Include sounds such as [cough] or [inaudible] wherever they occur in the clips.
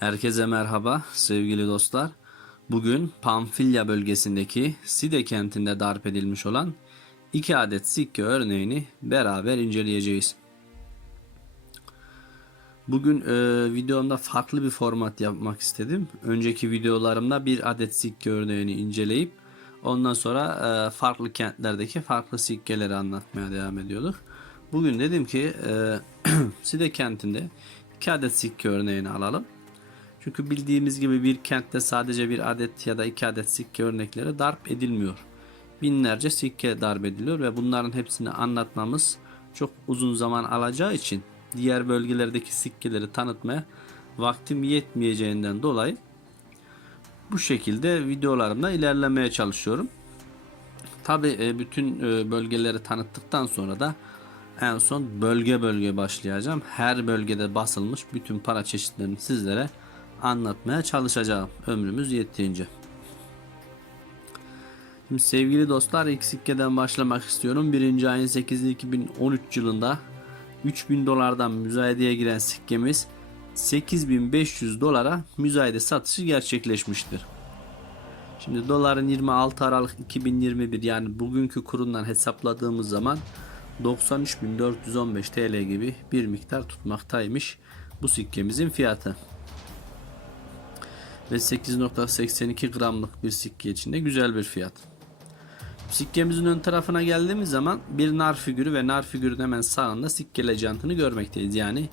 Herkese merhaba sevgili dostlar. Bugün Pamfilya bölgesindeki Side kentinde darp edilmiş olan iki adet sikke örneğini beraber inceleyeceğiz. Bugün e, videomda farklı bir format yapmak istedim. Önceki videolarımda bir adet sikke örneğini inceleyip ondan sonra e, farklı kentlerdeki farklı sikkeleri anlatmaya devam ediyorduk. Bugün dedim ki e, [clears throat] Side kentinde iki adet sikke örneğini alalım. Çünkü bildiğimiz gibi bir kentte sadece bir adet ya da iki adet sikke örnekleri darp edilmiyor. Binlerce sikke darp ediliyor ve bunların hepsini anlatmamız çok uzun zaman alacağı için diğer bölgelerdeki sikkeleri tanıtmaya vaktim yetmeyeceğinden dolayı bu şekilde videolarımda ilerlemeye çalışıyorum. Tabi bütün e, bölgeleri tanıttıktan sonra da en son bölge bölge başlayacağım. Her bölgede basılmış bütün para çeşitlerini sizlere anlatmaya çalışacağım ömrümüz yettiğince. Şimdi sevgili dostlar ilk sikkeden başlamak istiyorum. 1. ayın 8'i 2013 yılında 3000 dolardan müzayedeye giren sikkemiz 8500 dolara müzayede satışı gerçekleşmiştir. Şimdi doların 26 Aralık 2021 yani bugünkü kurundan hesapladığımız zaman 93.415 TL gibi bir miktar tutmaktaymış bu sikkemizin fiyatı. Ve 8.82 gramlık bir sikke için de güzel bir fiyat. Sikkemizin ön tarafına geldiğimiz zaman bir nar figürü ve nar figürün hemen sağında sikkele jantını görmekteyiz. Yani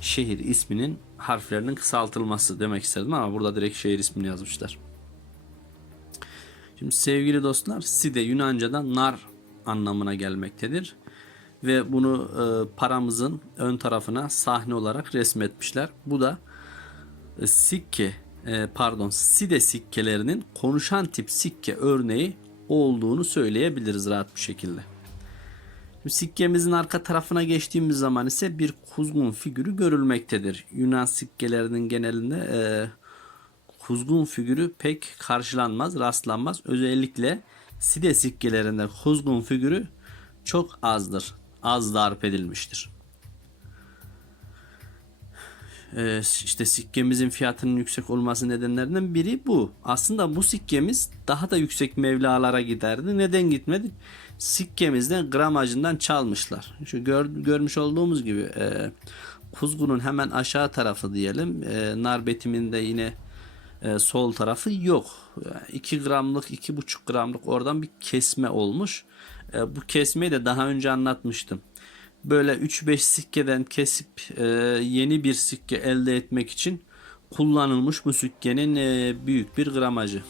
şehir isminin harflerinin kısaltılması demek istedim ama burada direkt şehir ismini yazmışlar. Şimdi sevgili dostlar Side Yunanca'da nar anlamına gelmektedir. Ve bunu e, paramızın ön tarafına sahne olarak resmetmişler. Bu da e, sikke e, pardon Side sikkelerinin konuşan tip sikke örneği olduğunu söyleyebiliriz rahat bir şekilde. Şimdi sikkemizin arka tarafına geçtiğimiz zaman ise bir kuzgun figürü görülmektedir. Yunan sikkelerinin genelinde e, kuzgun figürü pek karşılanmaz, rastlanmaz. Özellikle Side sikkelerinde kuzgun figürü çok azdır. Az darp edilmiştir. Ee, işte sikkemizin fiyatının yüksek olması nedenlerinden biri bu. Aslında bu sikkemiz daha da yüksek mevlalara giderdi. Neden gitmedi? Sikkemizden gramajından çalmışlar. Şu gör, görmüş olduğumuz gibi e, kuzgunun hemen aşağı tarafı diyelim. E, nar betiminde yine e, sol tarafı yok. 2 gramlık 2,5 gramlık oradan bir kesme olmuş. E, bu kesmeyi de daha önce anlatmıştım böyle 3-5 sikkeden kesip e, yeni bir sikke elde etmek için kullanılmış bu sikkenin e, büyük bir gramajı.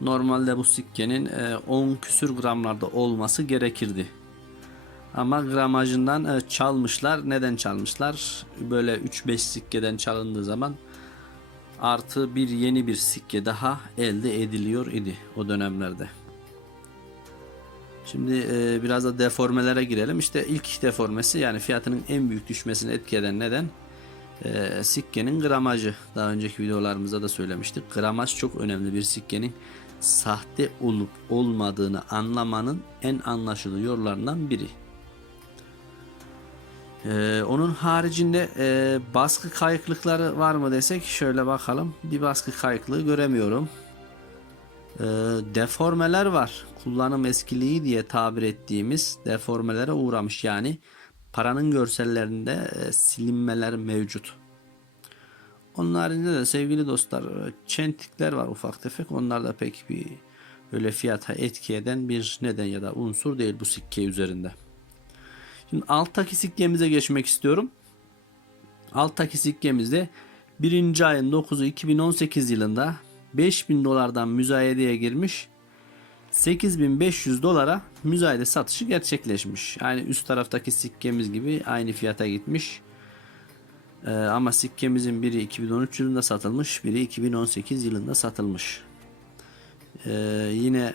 Normalde bu sikkenin e, 10 küsür gramlarda olması gerekirdi. Ama gramajından e, çalmışlar. Neden çalmışlar? Böyle 3-5 sikkeden çalındığı zaman artı bir yeni bir sikke daha elde ediliyor idi o dönemlerde. Şimdi e, biraz da deformelere girelim. İşte ilk deformesi yani fiyatının en büyük düşmesini etki eden neden e, sikkenin gramajı. Daha önceki videolarımızda da söylemiştik. Gramaj çok önemli bir sikkenin sahte olup olmadığını anlamanın en anlaşılır yollarından biri. Ee, onun haricinde e, baskı kayıklıkları var mı desek şöyle bakalım. Bir baskı kayıklığı göremiyorum. Ee, deformeler var. Kullanım eskiliği diye tabir ettiğimiz deformelere uğramış. Yani paranın görsellerinde e, silinmeler mevcut. Onun haricinde de sevgili dostlar e, çentikler var ufak tefek. Onlar da pek bir öyle fiyata etki eden bir neden ya da unsur değil bu sikke üzerinde. Şimdi alttaki sikkemize geçmek istiyorum. Alttaki sikkemizde 1. ayın 9'u 2018 yılında 5000 dolardan müzayedeye girmiş. 8500 dolara müzayede satışı gerçekleşmiş. Yani üst taraftaki sikkemiz gibi aynı fiyata gitmiş. Ee, ama sikkemizin biri 2013 yılında satılmış, biri 2018 yılında satılmış. Ee, yine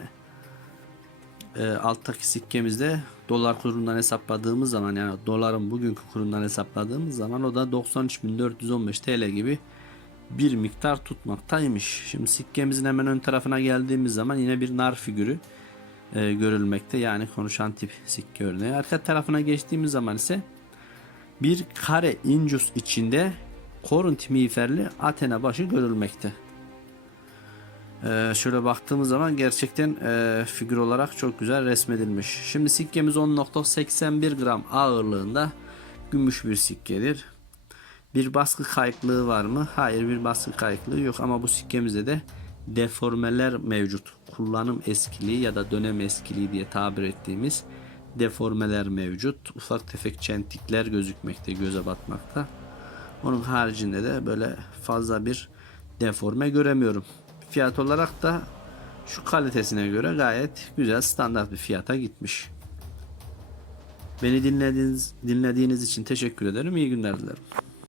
e, alttaki sikkemizde dolar kurundan hesapladığımız zaman yani doların bugünkü kurundan hesapladığımız zaman o da 93.415 TL gibi bir miktar tutmaktaymış. Şimdi sikkemizin hemen ön tarafına geldiğimiz zaman yine bir nar figürü e, görülmekte. Yani konuşan tip sikke örneği. Arka tarafına geçtiğimiz zaman ise bir kare incus içinde Korint miğferli Athena başı görülmekte. Ee, şöyle baktığımız zaman gerçekten e, figür olarak çok güzel resmedilmiş. Şimdi sikkemiz 10.81 gram ağırlığında gümüş bir sikkedir. Bir baskı kayıklığı var mı? Hayır bir baskı kayıklığı yok ama bu sikkemizde de deformeler mevcut. Kullanım eskiliği ya da dönem eskiliği diye tabir ettiğimiz deformeler mevcut. Ufak tefek çentikler gözükmekte, göze batmakta. Onun haricinde de böyle fazla bir deforme göremiyorum. Fiyat olarak da şu kalitesine göre gayet güzel standart bir fiyata gitmiş. Beni dinlediğiniz dinlediğiniz için teşekkür ederim. İyi günler dilerim.